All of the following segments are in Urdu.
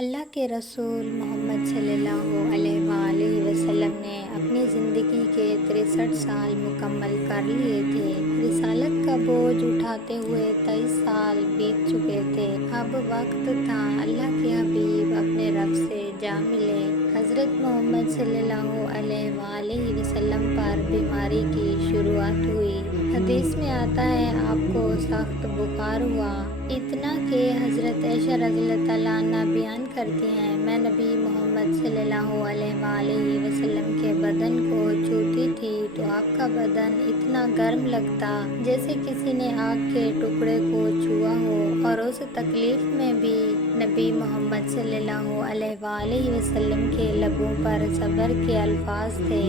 اللہ کے رسول محمد صلی اللہ علیہ وآلہ وسلم نے اپنی زندگی کے 63 سال مکمل کر لیے تھے۔ رسالت کا بوجھ اٹھاتے ہوئے 23 سال بیت چکے تھے۔ اب وقت تھا اللہ کے حبیب اپنے رب سے جا ملے۔ حضرت محمد صلی اللہ علیہ وآلہ وسلم پر بیماری کی شروعات ہوئی۔ حدیث میں آتا ہے آپ کو سخت بخار ہوا، اتنا کہ حضرت عائشہ رضی اللہ تعالیٰ عنہ بیان کرتی ہیں، میں نبی محمد صلی اللہ علیہ وآلہ وسلم کے بدن کو چھوتی تھی تو آپ کا بدن اتنا گرم لگتا جیسے کسی نے آگ کے ٹکڑے کو چھوا ہو، اور اس تکلیف میں بھی نبی محمد صلی اللہ علیہ وآلہ وسلم کے لبوں پر صبر کے الفاظ تھے۔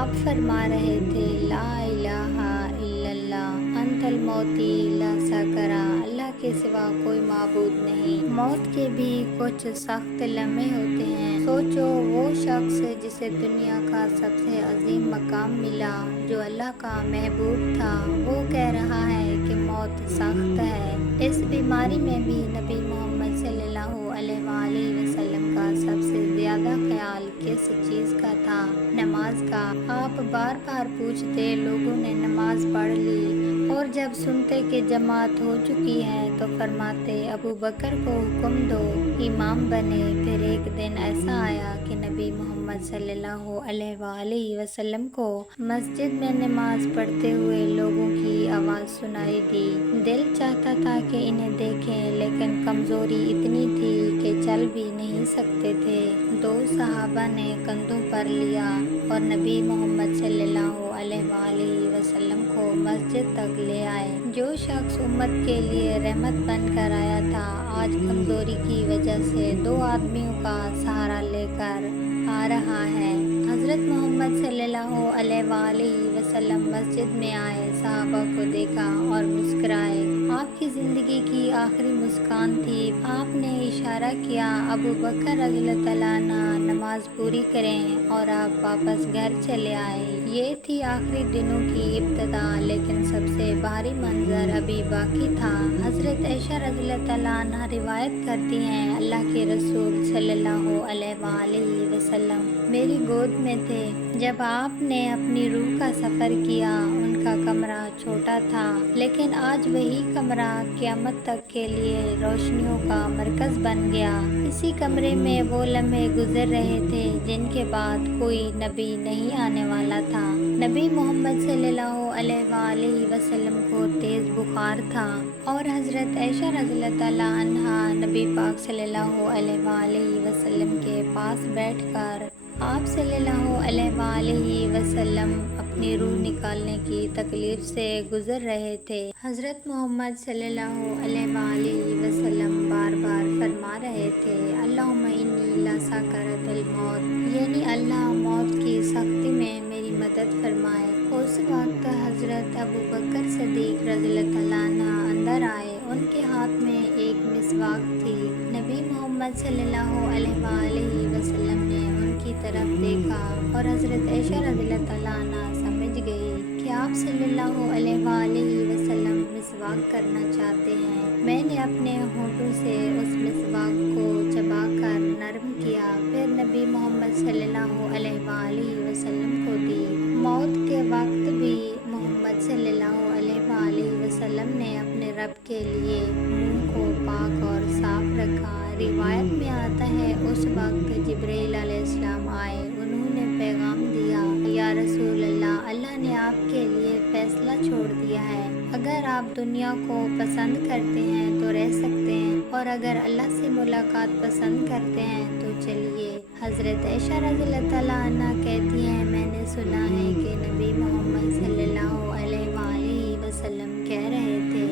آپ فرما رہے تھے، لا الہ الا اللہ انت الموتی لا سکرا، اللہ کے سوا کوئی معبود نہیں۔ موت کے بھی کچھ سخت لمحے ہوتے ہیں۔ سوچو وہ شخص جسے دنیا کا سب سے عظیم مقام ملا، جو اللہ کا محبوب تھا، وہ کہہ رہا ہے کہ موت سخت ہے۔ اس بیماری میں بھی نبی محمد صلی اللہ علیہ وآلہ وسلم کا سب سے زیادہ خیال کس چیز کا تھا؟ نماز کا۔ آپ بار بار پوچھتے، لوگوں نے نماز پڑھ لی، اور جب سنتے کہ جماعت ہو چکی ہے تو فرماتے ابو بکر کو حکم دو امام بنے۔ پھر ایک دن ایسا آیا کہ نبی محمد صلی اللہ علیہ وآلہ وسلم کو مسجد میں نماز پڑھتے ہوئے لوگوں کی آواز سنائی دی۔ دل چاہتا تھا کہ انہیں دیکھیں، لیکن کمزوری اتنی تھی کہ چل بھی نہیں سکتے تھے۔ دو صحابہ نے کندھوں پر لیا اور نبی محمد صلی اللہ علیہ وآلہ وسلم کو مسجد تک لے آئے۔ جو شخص امت کے لیے رحمت بن کر آیا تھا، آج کمزوری کی وجہ سے دو آدمیوں کا سہارا لے کر آ رہا ہے۔ حضرت محمد صلی اللہ علیہ وآلہ وسلم مسجد میں آئے، صحابہ کو دیکھا اور مسکرائے۔ آپ کی زندگی کی آخری مسکان تھی۔ آپ نے اشارہ کیا، ابو بکر رضی اللہ تعالیٰ عنہ نماز پوری کریں، اور آپ واپس گھر چلے آئے۔ یہ تھی آخری دنوں کی ابتدا، لیکن سب سے بھاری منظر ابھی باقی تھا۔ حضرت عائشہ رضی اللہ تعالیٰ عنہ روایت کرتی ہیں، اللہ کے رسول صلی اللہ علیہ وآلہ وسلم میری گود میں تھے جب آپ نے اپنی روح کا سفر کیا۔ ان کا کمرہ چھوٹا تھا، لیکن آج وہی کمرہ قیامت تک کے لیے روشنیوں کا مرکز بن گیا۔ اسی کمرے میں وہ لمحے گزر رہے تھے جن کے بعد کوئی نبی نہیں آنے والا تھا۔ نبی محمد صلی اللہ علیہ وآلہ وسلم کو تیز بخار تھا، اور حضرت عائشہ رضی اللہ تعالیٰ عنہا نبی پاک صلی اللہ علیہ وآلہ وسلم کے پاس بیٹھ کر آپ صلی اللہ علیہ وآلہ وسلم اپنی روح نکالنے کی تکلیف سے گزر رہے تھے۔ حضرت محمد صلی اللہ علیہ وآلہ وسلم بار بار فرما رہے تھے، اللہم انی لا سکرۃ الموت، یعنی اللہ موت کی سختی میں میری مدد فرمائے۔ اس وقت حضرت ابو بکر صدیق رضی اللہ تعالیٰ عنہ اندر آئے۔ ان کے ہاتھ میں ایک مسواک تھی۔ نبی محمد صلی اللہ علیہ وآلہ وسلم نے ان کی طرف دیکھا، اور حضرت عائشہ رضی اللہ تعالیٰ عنہ سمجھ گئی کہ آپ صلی اللہ علیہ وآلہ وسلم مسواک کرنا چاہتے ہیں۔ میں نے اپنے ہونٹوں سے اس مسواک کو چبا کر نرم کیا، پھر نبی محمد صلی اللہ علیہ وآلہ وسلم کو دی۔ موت کے وقت بھی محمد صلی اللہ علیہ وآلہ وسلم نے اپنے رب کے لیے منہ کو پاک اور صاف رکھا۔ روایت میں آتا ہے، اس وقت جبرائیل علیہ السلام آئے، انہوں نے پیغام دیا، یا رسول اللہ، اللہ نے آپ کے لیے فیصلہ چھوڑ دیا ہے۔ اگر آپ دنیا کو پسند کرتے ہیں تو رہ سکتے ہیں، اور اگر اللہ سے ملاقات پسند کرتے ہیں تو چلیے۔ حضرت عائشہ رضی اللہ تعالیٰ عنہ کہتی ہیں، میں نے سنا ہے کہ نبی محمد صلی اللہ علیہ وآلہ وسلم کہہ رہے تھے،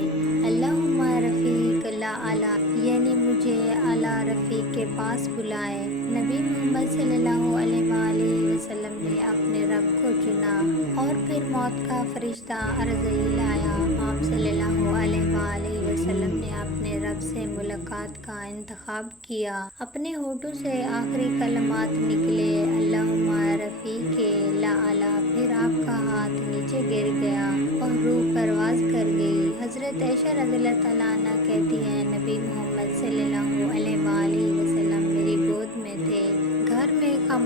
اللہم رفیق الاعلیٰ، یعنی مجھے اعلیٰ رفیق کے پاس بلائے۔ نبی محمد صلی اللہ علیہ وآلہ وسلم نے اپنے رب کو چنا، اور پھر موت کا فرشتہ عرضیل آیا۔ آپ صلی اللہ علیہ وآلہ وسلم نے اپنے رب سے ملاقات کا انتخاب کیا۔ اپنے ہونٹوں سے آخری کلمات نکلے، اللہم رفیق الاعلیٰ، پھر آپ کا ہاتھ نیچے گر گیا اور روح پرواز کر گئی۔ حضرت عائشہ رضی اللہ تعالیٰ عنہ کہتی ہیں، نبی محمد صلی اللہ علیہ وآلہ وسلم میری